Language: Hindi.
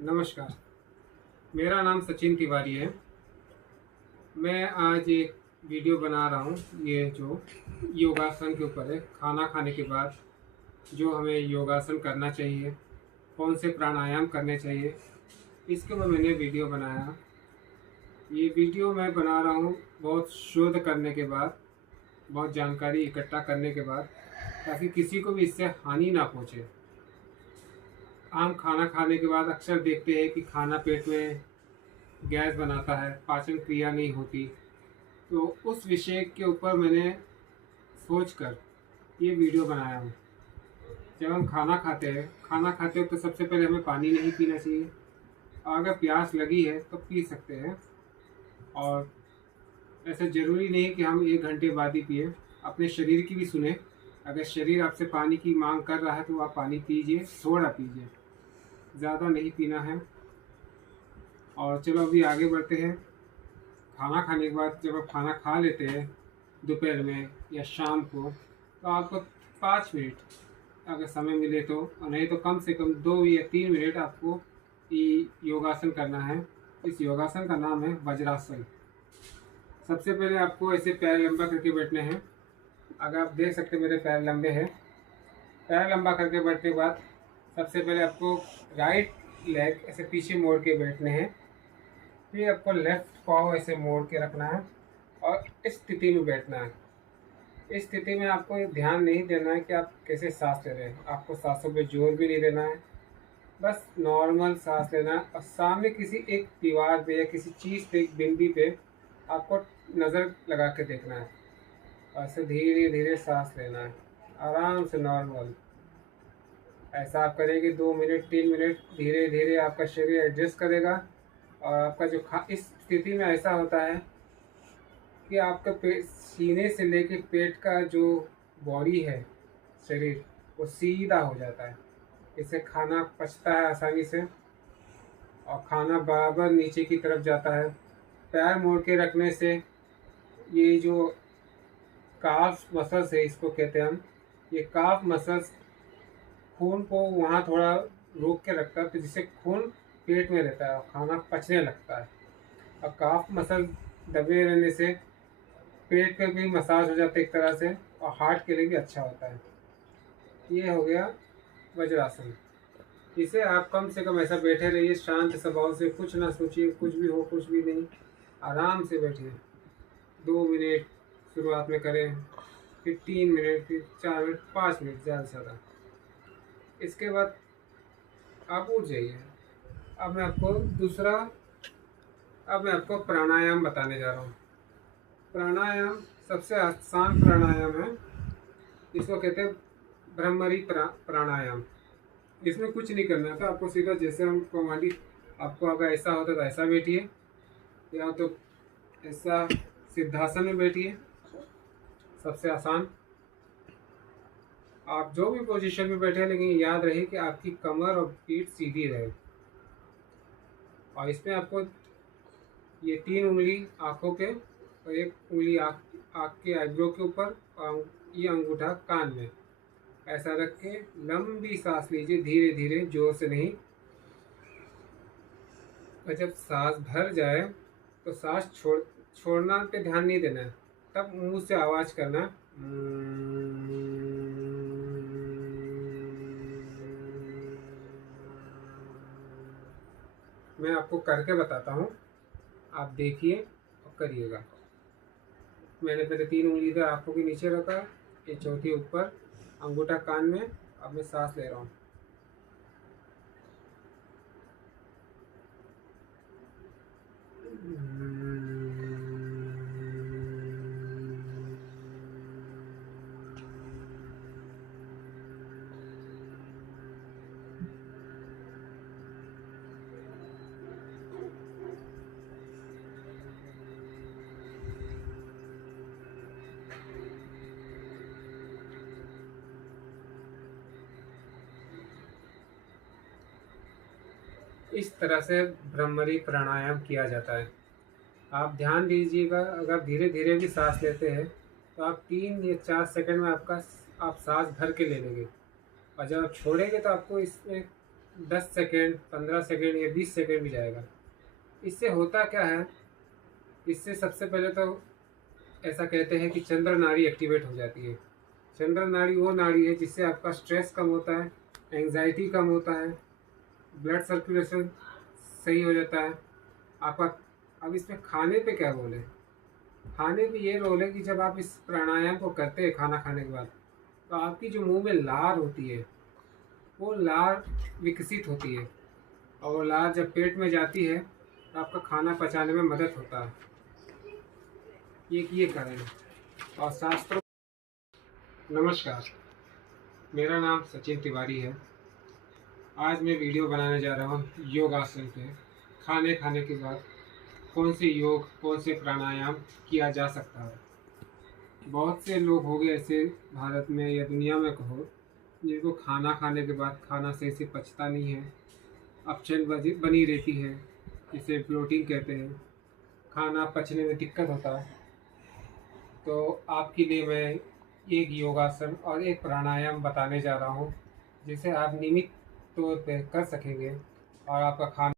नमस्कार। मेरा नाम सचिन तिवारी है। मैं आज एक वीडियो बना रहा हूँ, ये जो योगासन के ऊपर है। खाना खाने के बाद जो हमें योगासन करना चाहिए, कौन से प्राणायाम करने चाहिए, इसके ऊपर मैंने वीडियो बनाया। ये वीडियो मैं बना रहा हूँ बहुत शोध करने के बाद, बहुत जानकारी इकट्ठा करने के बाद, ताकि किसी को भी इससे हानि ना पहुँचे। हम खाना खाने के बाद अक्सर देखते हैं कि खाना पेट में गैस बनाता है, पाचन क्रिया नहीं होती। तो उस विषय के ऊपर मैंने सोचकर ये वीडियो बनाया हूँ। जब हम खाना खाते हो तो सबसे पहले हमें पानी नहीं पीना चाहिए, और अगर प्यास लगी है तो पी सकते हैं। और ऐसा ज़रूरी नहीं कि हम 1 घंटे बाद ही पिए, अपने शरीर की भी सुने। अगर शरीर आपसे पानी की मांग कर रहा है तो आप पानी पीजिए, थोड़ा पीजिए, ज़्यादा नहीं पीना है। और चलो अभी आगे बढ़ते हैं। खाना खाने के बाद जब आप खाना खा लेते हैं दोपहर में या शाम को, तो आपको 5 मिनट अगर समय मिले तो, और नहीं तो कम से कम 2 या 3 मिनट आपको ये योगासन करना है। इस योगासन का नाम है वज्रासन। सबसे पहले आपको ऐसे पैर लंबा करके बैठने हैं। अगर आप देख सकते हैं मेरे पैर लंबे हैं। पैर लंबा करके बैठने के बाद सबसे पहले आपको राइट लेग ऐसे पीछे मोड़ के बैठने हैं। फिर आपको लेफ्ट पाँव ऐसे मोड़ के रखना है और इस स्थिति में बैठना है। इस स्थिति में आपको ये ध्यान नहीं देना है कि आप कैसे सांस ले रहे हैं। आपको सांसों पे जोर भी नहीं देना है, बस नॉर्मल सांस लेना है। और सामने किसी एक दीवार पे या किसी चीज़ पे, एक बिंदी पे आपको नज़र लगा के देखना है। और ऐसे धीरे धीरे सांस लेना है, आराम से नॉर्मल। ऐसा आप करेंगे 2 मिनट 3 मिनट, धीरे धीरे आपका शरीर एडजस्ट करेगा। और आपका जो इस स्थिति में ऐसा होता है कि आपका पेट, सीने से लेके पेट का जो बॉडी है, शरीर, वो सीधा हो जाता है। इससे खाना पचता है आसानी से और खाना बराबर नीचे की तरफ जाता है। पैर मोड़ के रखने से ये जो काफ मसल्स है, इसको कहते हैं हम, ये काफ मसल्स खून को वहाँ थोड़ा रोक के रखता है, तो जिससे खून पेट में रहता है और खाना पचने लगता है। और काफ मसल दबे रहने से पेट पे भी मसाज हो जाता है एक तरह से, और हार्ट के लिए भी अच्छा होता है। ये हो गया वज्रासन। इसे आप कम से कम ऐसा बैठे रहिए, शांत स्वभाव से, कुछ ना सोचिए, कुछ भी हो कुछ भी नहीं, आराम से बैठिए। 2 मिनट शुरुआत में करें, फिर 3 मिनट, फिर 4 मिनट, 5 मिनट ज़्यादा से ज़्यादा। इसके बाद आप उठ जाइए। अब मैं आपको दूसरा अब मैं आपको प्राणायाम बताने जा रहा हूँ। प्राणायाम सबसे आसान प्राणायाम है। इसको कहते हैं ब्रह्मरी प्राणायाम। इसमें कुछ नहीं करना था आपको, सीधा जैसे हम कमांडी, आपको अगर ऐसा होता तो ऐसा बैठिए, या तो ऐसा सिद्धासन में बैठिए, सबसे आसान। आप जो भी पोजीशन में बैठे, लेकिन याद रहे कि आपकी कमर और पीठ सीधी रहे। और इसमें आपको ये 3 उंगली आँखों पे और एक उंगली आँख के आईब्रो के ऊपर, और ये अंगूठा कान में ऐसा रख के लंबी सांस लीजिए, धीरे धीरे, जोर से नहीं। और जब सांस भर जाए तो सांस छोड़ना पे ध्यान नहीं देना है, तब मुंह से आवाज़ करना। मैं आपको करके बताता हूँ, आप देखिए और करिएगा। मैंने पहले 3 उंगली इधर आँखों के नीचे रखा, ये चौथी ऊपर, अंगूठा कान में। अब मैं सांस ले रहा हूँ। इस तरह से भ्रमरी प्राणायाम किया जाता है। आप ध्यान दीजिएगा, अगर धीरे धीरे भी सांस लेते हैं तो आप 3 या 4 सेकंड में आप सांस भर के ले लेंगे। और जब आप छोड़ेंगे तो आपको इसमें 10 सेकेंड, 15 सेकेंड या 20 सेकेंड भी जाएगा। इससे होता क्या है, इससे सबसे पहले तो ऐसा कहते हैं कि चंद्र नाड़ी एक्टिवेट हो जाती है। चंद्र नाड़ी वो नाड़ी है जिससे आपका स्ट्रेस कम होता है, एंग्जाइटी कम होता है, ब्लड सर्कुलेशन सही हो जाता है आपका। अब इसमें खाने पे क्या रोल है? खाने पे ये रोल है कि जब आप इस प्राणायाम को करते हैं खाना खाने के बाद, तो आपकी जो मुंह में लार होती है वो लार विकसित होती है, और वो लार जब पेट में जाती है तो आपका खाना पचाने में मदद होता है। ये कारण है। और शास्त्रों नमस्कार, मेरा नाम सचिन तिवारी है। आज मैं वीडियो बनाने जा रहा हूँ योगासन पे। खाने के बाद कौन से योग, कौन से प्राणायाम किया जा सकता है। बहुत से लोग हो गए ऐसे भारत में या दुनिया में कहो, जिनको खाना खाने के बाद खाना सही से पचता नहीं है, अपचन बनी रहती है, जिसे ब्लोटिंग कहते हैं, खाना पचने में दिक्कत होता है। तो आपके लिए मैं एक योगासन और एक प्राणायाम बताने जा रहा हूँ, जिसे आप नियमित तौर पे कर सकेंगे और आपका खाना